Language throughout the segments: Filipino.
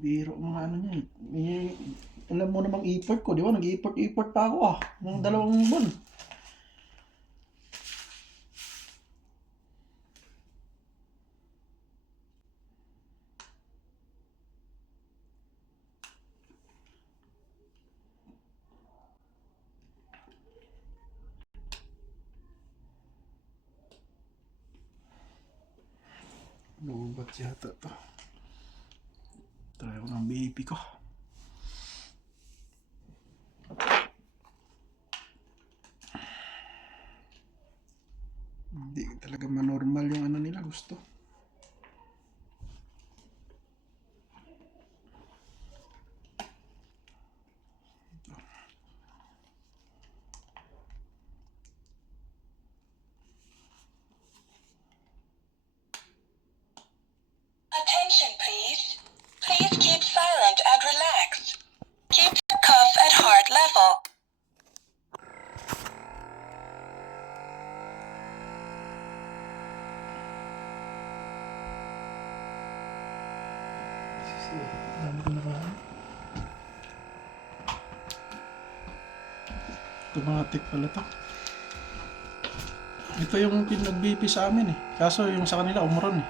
Biro mga ano niya. eh. May, alam mo namang effort ko, di ba? Nag-effort-effort pa ako ah. Ng dalawang buwan. Lubat yata to. Try ko ng BP ko. Hindi talaga manormal yung ano nila gusto. Attention. Please Dami ko na Automatic pala to. Ito yung pinag-BP sa amin eh. Kaso yung sa kanila umuron eh.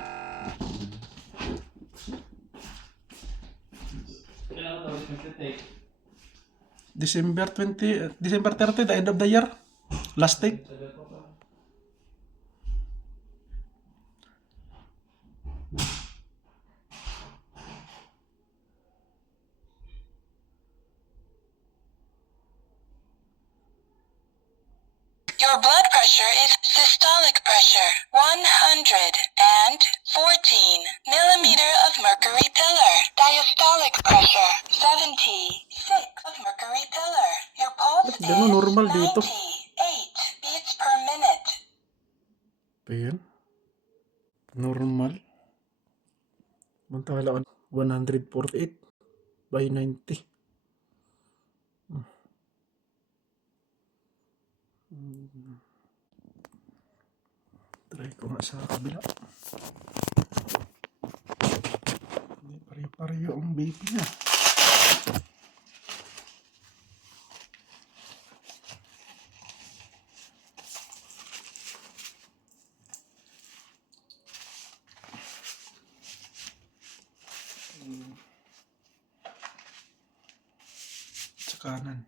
December 20, December 30, the end of the year. Last take. Your blood pressure is systolic pressure 114 millimeter of mercury pillar. Diastolic pressure 76 of mercury pillar. Your pulse Ba't ganun? Normal is dito. 98 beats per minute. Pa yan? Normal. Mantala 148 by 90. Hmm. Try ko nga sa kabila. Hindi pare-pareho ang baby niya. Sa kanan.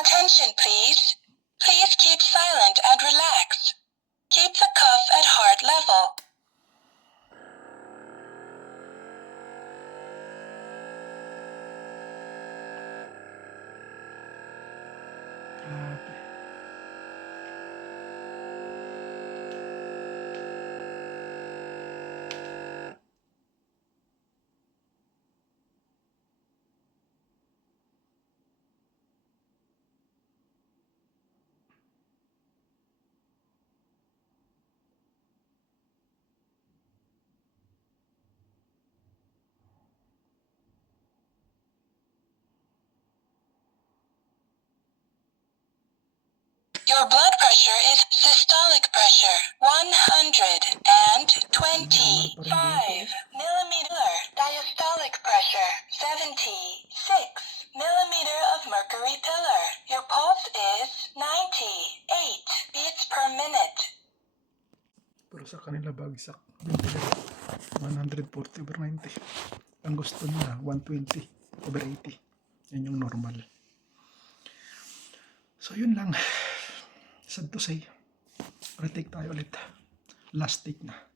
Attention, please. Please keep silent and relax. Keep the cuff at heart level. Pressure 125 millimeter. Diastolic pressure 76 millimeter of mercury pillar. Your pulse is 98 beats per minute. Pero sa kanila bagsak. 140 over 90. Ang gusto nila, 120 over 80. Yan yung normal. So, yun lang. Sad to say. Retake tayo ulit. Last take na.